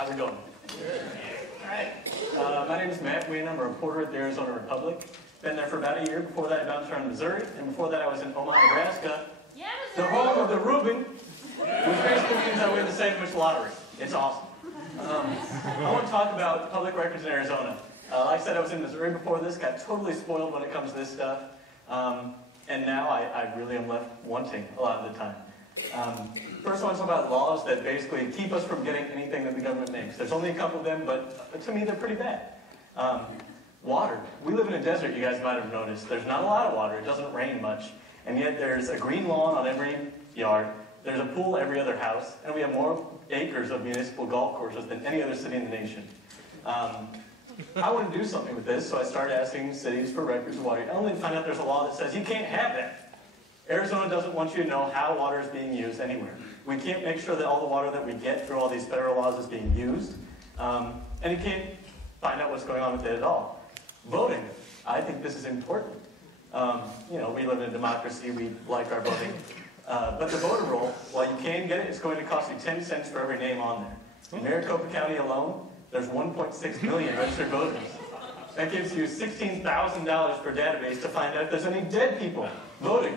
How's it going? All right. My name is Matt Wien. I'm a reporter at the Arizona Republic. Been there for about a year. Before that, I bounced around Missouri, and before that, I was in Omaha, Nebraska, the home of the Reuben, which basically means I win the sandwich lottery. It's awesome. I want to talk about public records in Arizona. Like I said, I was in Missouri before this, got totally spoiled when it comes to this stuff, and now I really am left wanting a lot of the time. First, I want to talk about laws that basically keep us from getting anything that the government makes. There's only a couple of them, but to me, they're pretty bad. Water. We live in a desert, you guys might have noticed. There's not a lot of water. It doesn't rain much. And yet there's a green lawn on every yard. There's a pool every other house. And we have more acres of municipal golf courses than any other city in the nation. I want to do something with this, so I started asking cities for records of water. Only to find out there's a law that says you can't have that. Arizona doesn't want you to know how water is being used anywhere. We can't make sure that all the water that we get through all these federal laws is being used. And you can't find out what's going on with it at all. Voting. I think this is important. We live in a democracy. We like our voting. But the voter roll, while you can get it, it's going to cost you 10 cents for every name on there. In Maricopa County alone, there's 1.6 million registered voters. That gives you $16,000 per database to find out if there's any dead people voting,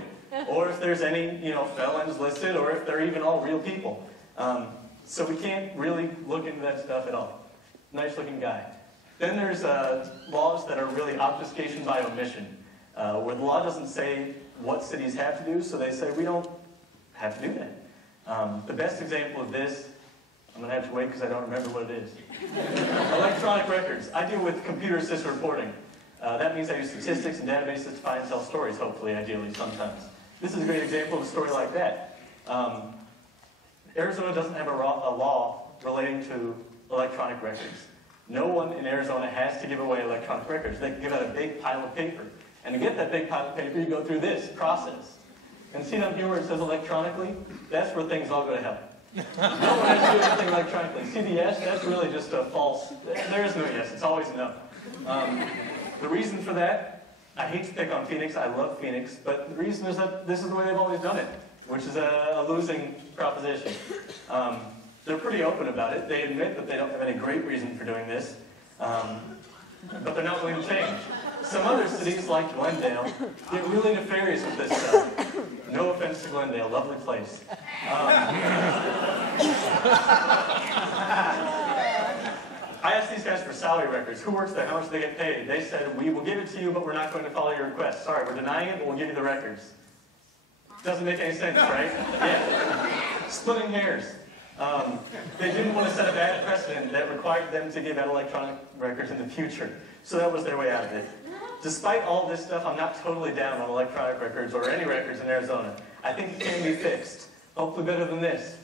or if there's any felons listed, or if they're even all real people. So we can't really look into that stuff at all. Nice looking guy. Then there's laws that are really obfuscation by omission, where the law doesn't say what cities have to do, so they say we don't have to do that. The best example of this, I'm going to have to wait because I don't remember what it is. Electronic records. I deal with computer-assisted reporting. That means I use statistics and databases to find and tell stories, hopefully, ideally, sometimes. This is a great example of a story like that. Arizona doesn't have a law relating to electronic records. No one in Arizona has to give away electronic records. They can give out a big pile of paper. And to get that big pile of paper, you go through this process. And see down here where it says electronically? That's where things all go to hell. No one has to do anything electronically. See the yes? That's really just a false. There is no yes. It's always no. The reason for that, I hate to pick on Phoenix. I love Phoenix. But the reason is that this is the way they've always done it, which is a losing proposition. They're pretty open about it. They admit that they don't have any great reason for doing this, but they're not willing to change. Some other cities, like Glendale, get really nefarious with this stuff. No offense to Glendale, lovely place. I asked these guys for salary records. Who works there? How much do they get paid? They said, we will give it to you, but we're not going to follow your request. Sorry, we're denying it, but we'll give you the records. Doesn't make any sense, right? Yeah. Splitting hairs. They didn't want to set a bad precedent that required them to give out electronic records in the future. So that was their way out of it. Despite all this stuff, I'm not totally down on electronic records or any records in Arizona. I think it can be fixed. Hopefully better than this.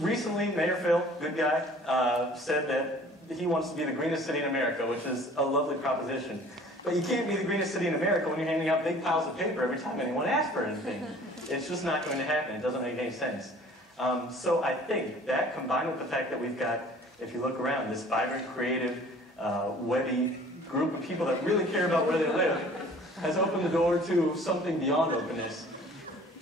Recently, Mayor Phil, good guy, said that he wants to be the greenest city in America, which is a lovely proposition. But you can't be the greenest city in America when you're handing out big piles of paper every time anyone asks for anything. It's just not going to happen. It doesn't make any sense. So I think that, combined with the fact that we've got, if you look around, this vibrant, creative, webby group of people that really care about where they live, has opened the door to something beyond openness.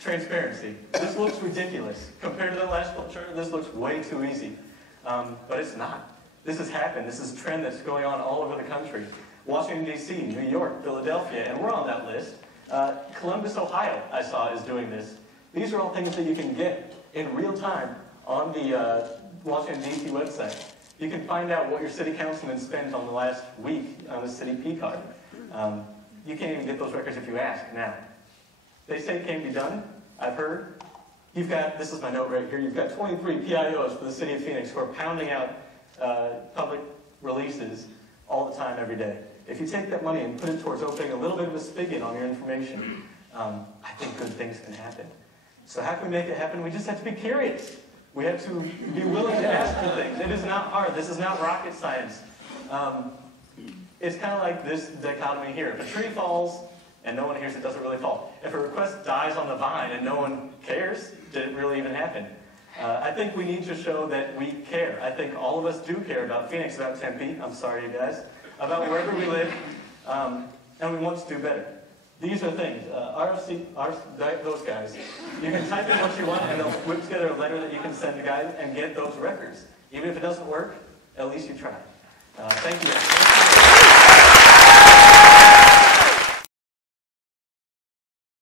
Transparency. This looks ridiculous. Compared to the last culture, this looks way too easy. But it's not. This has happened. This is a trend that's going on all over the country. Washington, D.C., New York, Philadelphia, and we're on that list. Columbus, Ohio, I saw, is doing this. These are all things that you can get in real time on the Washington, D.C. website. You can find out what your city councilman spent on the last week on the city P card. You can't even get those records if you ask now. They say it can be done. I've heard. You've got, this is my note right here, you've got 23 PIOs for the city of Phoenix who are pounding out public releases all the time, every day. If you take that money and put it towards opening a little bit of a spigot on your information, I think good things can happen. So how can we make it happen? We just have to be curious. We have to be willing to ask for things. It is not hard. This is not rocket science. It's kind of like this dichotomy here. If a tree falls and no one hears, it doesn't really fall. If a request dies on the vine and no one cares, did it really even happen? I think we need to show that we care. I think all of us do care about Phoenix, about Tempe. I'm sorry, you guys. About wherever we live, and we want to do better. These are things. Those guys. You can type in what you want, and they'll whip together a letter that you can send to guys and get those records. Even if it doesn't work, at least you tried. Thank you.